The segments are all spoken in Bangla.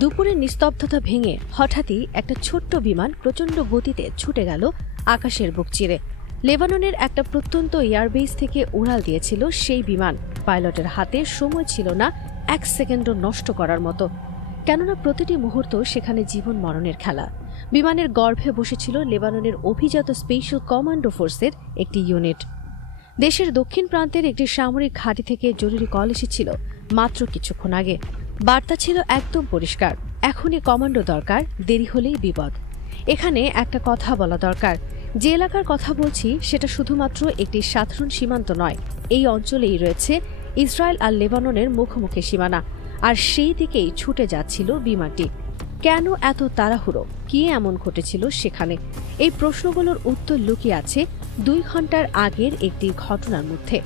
দুপুরের নিস্তব্ধতা ভেঙে হঠাৎই একটা ছোট্ট বিমান প্রচণ্ড গতিতে ছুটে গেল আকাশের বুক চিরে। লেবাননের একটা প্রত্যন্ত এয়ারবেস থেকে উড়াল দিয়েছিল সেই বিমান। পাইলটের হাতে সময় ছিল না এক সেকেন্ডও নষ্ট করার মতো, কেননা প্রতিটি মুহূর্ত সেখানে জীবন মরণের খেলা। বিমানের গর্ভে বসেছিল লেবাননের অভিজাত স্পেশাল কমান্ডো ফোর্সের একটি ইউনিট। দেশের দক্ষিণ প্রান্তের একটি সামরিক ঘাঁটি থেকে জরুরি কল এসেছিল মাত্র কিছুক্ষণ আগে। বার্তা ছিল একদম পরিষ্কার, এখনই কমান্ডো দরকার, দেরি হলেই বিপদ। এখানে একটা কথা বলা দরকার, যে এলাকার কথা বলছি সেটা শুধুমাত্র একটি সাধারণ সীমান্ত নয়। এই অঞ্চলেই রয়েছে ইসরায়েল আর লেবাননের মুখোমুখি সীমানা, আর সেই দিকেই ছুটে যাচ্ছিল বিমানটি। কেন এত তাড়াহুড়ো? কি এমন ঘটেছিল সেখানে? এই প্রশ্নগুলোর উত্তর লুকিয়ে আছে 2 ঘন্টার আগের একটি ঘটনার মধ্যে।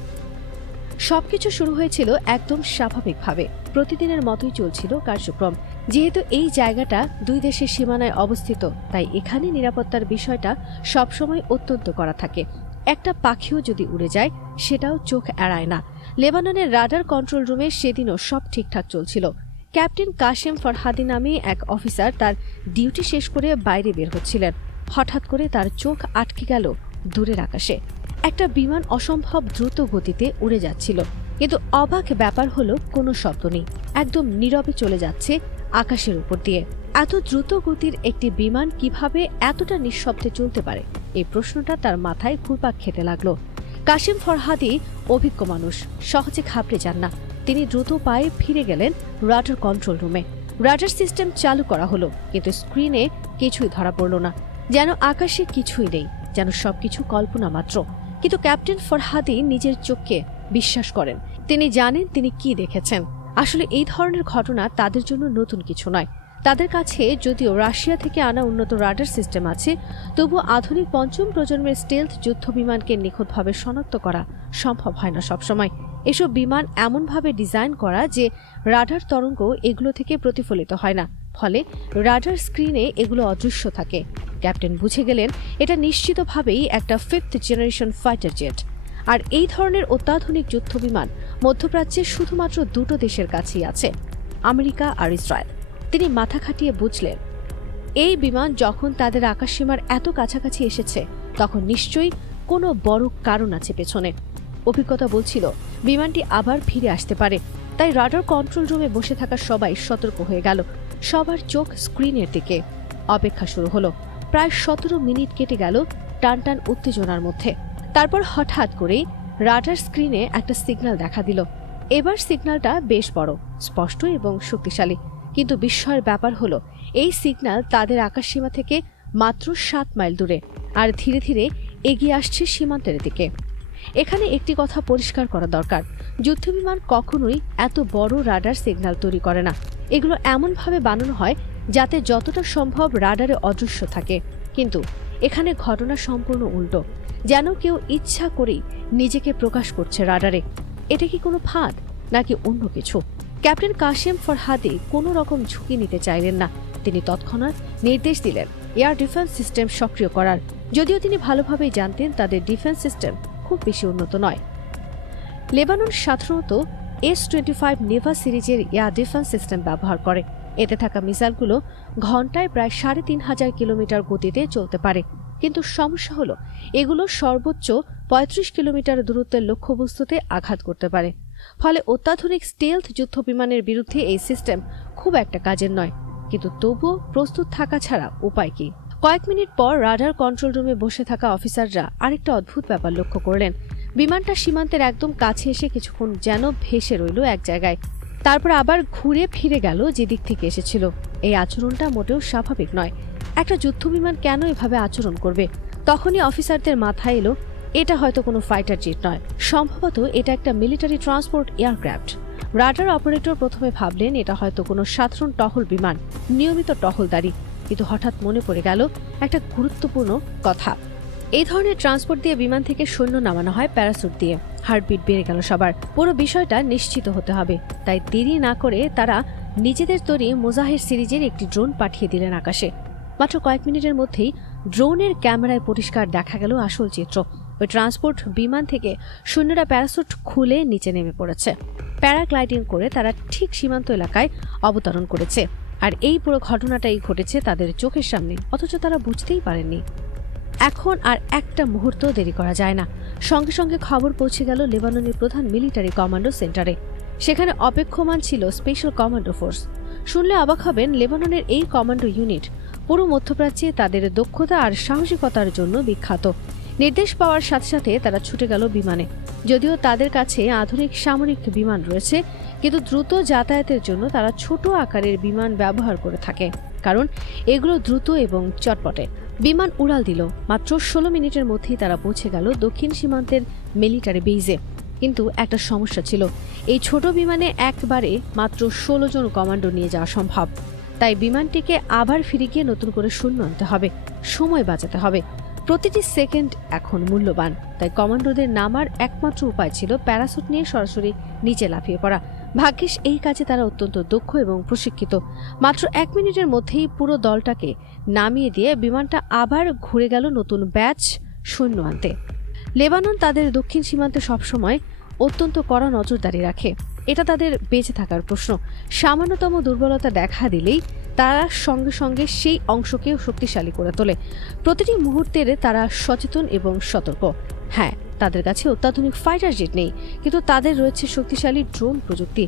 সবকিছু শুরু হয়েছিল একদম স্বাভাবিকভাবে, প্রতিদিনের মতোই চলছিল কার্যক্রম। যেহেতু এই জায়গাটা দুই দেশের সীমানায় অবস্থিত, তাই এখানে নিরাপত্তার বিষয়টা সবসময় অত্যন্ত করা থাকে। একটা পাখিও যদি উড়ে যায় সেটাও চোখ এড়ায় না। লেবাননের রাডার কন্ট্রোল রুমে সেদিনও সব ঠিকঠাক চলছিল। ক্যাপ্টেন কাশেম ফরহাদি নামে এক অফিসার তার ডিউটি শেষ করে বাইরে বের হচ্ছিলেন। হঠাৎ করে তার চোখ আটকে গেল দূরের আকাশে। একটা বিমান অসম্ভব দ্রুত গতিতে উড়ে যাচ্ছিল, কিন্তু অবাক ব্যাপার হলো কোনো শব্দ নেই, একদম নীরবে চলে যাচ্ছে আকাশের উপর দিয়ে। এত দ্রুত গতির একটি বিমান কিভাবে এতটা নিঃশব্দে চলতে পারে? এই প্রশ্নটা তার মাথায় ঘুরপাক খেতে লাগলো। কাশেম ফরহাদি অভিজ্ঞ মানুষ, সহজে ঘাবড়ে যান না। তিনি দ্রুত পায়ে ফিরে গেলেন রাডার কন্ট্রোল রুমে। রাডার সিস্টেম চালু করা হলো, কিন্তু স্ক্রিনে কিছুই ধরা পড়ল না। যেন আকাশে কিছুই নেই, যেন সবকিছু কল্পনা মাত্র। কিন্তু ক্যাপ্টেন ফরহাদি নিজের চোখকে বিশ্বাস করেন। তিনি জানেন তিনি কি দেখেছেন। আসলে এই ধরনের ঘটনা তাদের জন্য নতুন কিছু নয়। তাদের কাছে যদিও রাশিয়া থেকে আনা উন্নত রাডার সিস্টেম আছে, তবু আধুনিক 5ম প্রজন্মের স্টেলথ যুদ্ধ বিমানকে নিখুঁতভাবে শনাক্ত করা সম্ভব হয় না সবসময়। এসব বিমান এমনভাবে ডিজাইন করা যে রাডার তরঙ্গ এগুলো থেকে প্রতিফলিত হয় না, ফলে রাডার স্ক্রিনে এগুলো অদৃশ্য থাকে। ক্যাপ্টেন বুঝে গেলেন এটা নিশ্চিতভাবেই একটা 5th জেনারেশন ফাইটার জেট। আর এই ধরনের অত্যাধুনিক যুদ্ধ বিমান মধ্যপ্রাচ্যে শুধুমাত্র 2টো দেশের কাছেই আছে, আমেরিকা আর ইসরায়েল। তিনি মাথা খাটিয়ে বুঝলেন, এই বিমান যখন তাদের আকাশসীমার এত কাছাকাছি এসেছে তখন নিশ্চয়ই কোনো বড় কারণ আছে পেছনে। অভিজ্ঞতা বলছিল বিমানটি আবার ফিরে আসতে পারে। তাই রাডার কন্ট্রোল রুমে বসে থাকা সবাই সতর্ক হয়ে গেল। সবার চোখ স্ক্রিনের দিকে। অপেক্ষা শুরু হলো। প্রায় 17 মিনিট কেটে গেল টানটান উত্তেজনার মধ্যে। তারপর হঠাৎ করেই রাডার স্ক্রিনে একটা সিগন্যাল দেখা দিল। এবার সিগন্যালটা বেশ বড়, স্পষ্ট এবং শক্তিশালী। কিন্তু বিস্ময়ের ব্যাপার হলো এই সিগন্যাল তাদের আকাশসীমা থেকে মাত্র 7 মাইল দূরে, আর ধীরে ধীরে এগিয়ে আসছে সীমান্তের দিকে। এখানে একটি কথা পরিষ্কার করা দরকার, যুদ্ধবিমান কখনোই এত বড় রাডার সিগন্যাল তৈরি করে না। এগুলো এমনভাবে বানানো হয় যাতে যতটা সম্ভব রাডারে অদৃশ্য থাকে। কিন্তু এখানে ঘটনা সম্পূর্ণ উল্টো, যেন কেউ ইচ্ছা করেই নিজেকে প্রকাশ করছে রাডারে। এটা কি কোনো ফাঁদ নাকি অন্য কিছু? ক্যাপ্টেন কাশেম ফরহাদি কোনো রকম ঝুঁকি নিতে চাইলেন না। তিনি তৎক্ষণাৎ নির্দেশ দিলেন এয়ার ডিফেন্স সিস্টেম সক্রিয় করার, যদিও তিনি ভালোভাবেই জানতেন তাদের ডিফেন্স সিস্টেম খুব বেশি উন্নত নয়। লেবানন সাধারণত S-25 নেভা সিরিজের এয়ার ডিফেন্স সিস্টেম ব্যবহার করে। এতে থাকা মিসাইলগুলো ঘন্টায় প্রায় 3500 কিলোমিটার গতিতে চলতে পারে। কিন্তু সমস্যা হলো এগুলো সর্বোচ্চ 35 কিলোমিটার দূরত্বের লক্ষ্যবস্তুতে আঘাত করতে পারে। ফলে অত্যাধুনিক স্টেলথ যুদ্ধবিমানের বিরুদ্ধে এই সিস্টেম খুব একটা কাজের নয়। কিন্তু তবুও প্রস্তুত থাকা ছাড়া উপায় কি? কয়েক মিনিট পর রাডার কন্ট্রোল রুমে বসে থাকা অফিসাররা আরেকটা অদ্ভুত ব্যাপার লক্ষ্য করলেন। বিমানটা সীমান্তের একদম কাছে এসে কিছুক্ষণ যেন ভেসে রইল এক জায়গায়, তারপর আবার ঘুরে ফিরে গেল যেদিক থেকে এসেছিল। এই আচরণটা মোটেও স্বাভাবিক নয়। একটা যুদ্ধবিমান কেন এভাবে আচরণ করবে? তখনই অফিসারদের মাথায় এলো এটা হয়তো কোনো ফাইটার জেট নয়, সম্ভবত এটা একটা military transport aircraft. Radar operator প্রথমে ভাবলেন এটা হয়তো কোনো সাধারণ টহল বিমান, নিয়মিত টহলদারি। কিন্তু হঠাৎ মনে পড়ে গেল একটা গুরুত্বপূর্ণ কথা। এই ধরনের ট্রান্সপোর্ট দিয়ে বিমান থেকে সৈন্য নামানো হয় প্যারাসুট দিয়ে। হার্টবিট বেড়ে গেল সবার। পুরো বিষয়টা নিশ্চিত হতে হবে, তাই দেরি না করে তারা নিজেদের তৈরি মোজাহির সিরিজের একটি ড্রোন পাঠিয়ে দিলেন আকাশে। মাত্র কয়েক মিনিটের মধ্যেই ড্রোনের ক্যামেরায় পরিষ্কার দেখা গেল আসল চিত্র। ওই ট্রান্সপোর্ট বিমান থেকে সৈন্যরা প্যারাসুট খুলে নিচে নেমে পড়েছে। প্যারাগ্লাইডিং করে তারা ঠিক সীমান্ত এলাকায় অবতরণ করেছে। আর এই পুরো ঘটনাটাই ঘটেছে তাদের চোখের সামনে, অথচ তারা বুঝতেই পারেননি। এখন আর একটা মুহূর্ত দেরি করা যায় না। সঙ্গে সঙ্গে খবর পৌঁছে গেল লেবাননের প্রধান মিলিটারি কমান্ডো সেন্টারে। সেখানে অপেক্ষমান ছিল স্পেশাল কমান্ডো ফোর্স। শুনলে অবাক হবেন, লেবাননের এই কমান্ডো ইউনিট পুরো মধ্যপ্রাচ্যে তাদের দক্ষতা আর সাহসিকতার জন্য বিখ্যাত। নির্দেশ পাওয়ার সাথে সাথে তারা ছুটে গেল বিমানে। যদিও তাদের কাছে আধুনিক সামরিক বিমান রয়েছে, কিন্তু দ্রুত যাতায়াতের জন্য তারা ছোট আকারের বিমান ব্যবহার করে থাকে, কারণ এগুলো দ্রুত এবং চটপটে। বিমান উড়াল দিল। মাত্র 16 মিনিটের মধ্যেই তারা পৌঁছে গেল দক্ষিণ সীমান্তের মিলিটারি বেইজে। কিন্তু একটা সমস্যা ছিল, এই ছোট বিমানে একবারে মাত্র 16 জন কমান্ডো নিয়ে যাওয়া সম্ভব। তাই বিমানটিকে আবার ফিরে গিয়ে নতুন করে শূন্য আনতে হবে, সময় বাঁচাতে হবে। প্রতিটি সেকেন্ড এখন মূল্যবান। তাই কমান্ডোদের নামার একমাত্র উপায় ছিল প্যারাসুট নিয়ে সরাসরি নিচে লাফিয়ে পড়া। ভাগ্যিস এই কাজে তারা অত্যন্ত দক্ষ এবং প্রশিক্ষিত। মাত্র 1 মিনিটের মধ্যেই পুরো দলটাকে নামিয়ে দিয়ে বিমানটা আবার ঘুরে গেল নতুন ব্যাচ সৈন্য আনতে। লেবানন তাদের দক্ষিণ সীমান্তে সবসময় অত্যন্ত কড়া নজরদারি রাখে। এটা তাদের বেঁচে থাকার প্রশ্ন। সামান্যতম দুর্বলতা দেখা দিলেই তারা সঙ্গে সঙ্গে সেই অংশকে শক্তিশালী করে তোলে। প্রতিটি মুহূর্তের তারা সচেতন এবং সতর্ক। হ্যাঁ, তাদের কাছে অত্যাধুনিক ফাইটার জেট নেই, কিন্তু তাদের রয়েছে শক্তিশালী ড্রোন প্রযুক্তি।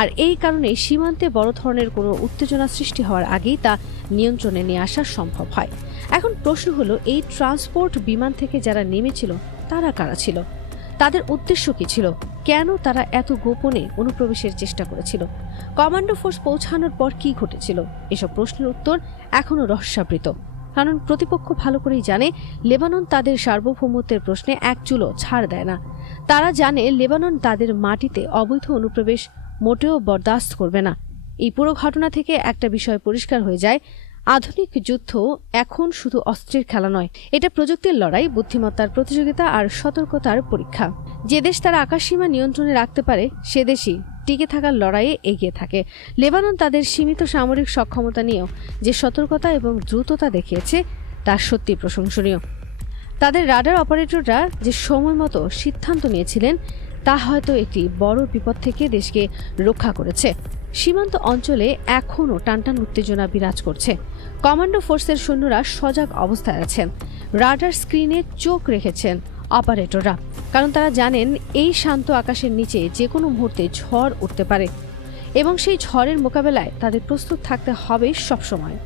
আর এই কারণে সীমান্তে বড় ধরনের কোনো উত্তেজনা সৃষ্টি হওয়ার আগেই তা নিয়ন্ত্রণে নিয়ে আসা সম্ভব হয়। এখন প্রশ্ন হলো, এই ট্রান্সপোর্ট বিমান থেকে যারা নেমেছিল তারা কারা ছিল? তাদের উদ্দেশ্য কি ছিল? কেন তারা এত গোপনে অনুপ্রবেশের চেষ্টা করেছিল? কমান্ডো ফোর্স পৌঁছানোর পর কি ঘটেছিল? এসব প্রশ্নের উত্তর এখনো রহস্যাবৃত। কারণ প্রতিপক্ষ ভালো করেই জানে লেবানন তাদের সার্বভৌমত্বের প্রশ্নে এক চুলও ছাড় দেয় না। তারা জানে লেবানন তাদের মাটিতে অবৈধ অনুপ্রবেশ মোটেও বরদাস্ত করবে না। এই পুরো ঘটনা থেকে একটা বিষয় পরিষ্কার হয়ে যায়, আধুনিক যুদ্ধ এখন শুধু অস্ত্রের খেলা নয়, এটা প্রযুক্তির লড়াই, বুদ্ধিমত্তার প্রতিযোগিতা আর সতর্কতার পরীক্ষা। যে দেশ তার আকাশসীমা নিয়ন্ত্রণে রাখতে পারে সে দেশই টিকে থাকার লড়াইয়ে এগিয়ে থাকে। লেবানন তাদের সীমিত সামরিক সক্ষমতা নিয়েও যে সতর্কতা এবং দ্রুততা দেখিয়েছে তা সত্যি প্রশংসনীয়। তাদের রাডার অপারেটররা যে সময় মতো সিদ্ধান্ত নিয়েছিলেন তা হয়তো একটি বড় বিপদ থেকে দেশকে রক্ষা করেছে। সীমান্ত অঞ্চলে এখনও টানটান উত্তেজনা বিরাজ করছে। কমান্ডো ফোর্সের সৈন্যরা সজাগ অবস্থায় আছেন, রাডার স্ক্রিনে চোখ রেখেছেন অপারেটররা, কারণ তারা জানেন এই শান্ত আকাশের নিচে যে কোনো মুহূর্তে ঝড় উঠতে পারে এবং সেই ঝড়ের মোকাবেলায় তাদের প্রস্তুত থাকতে হবে সবসময়।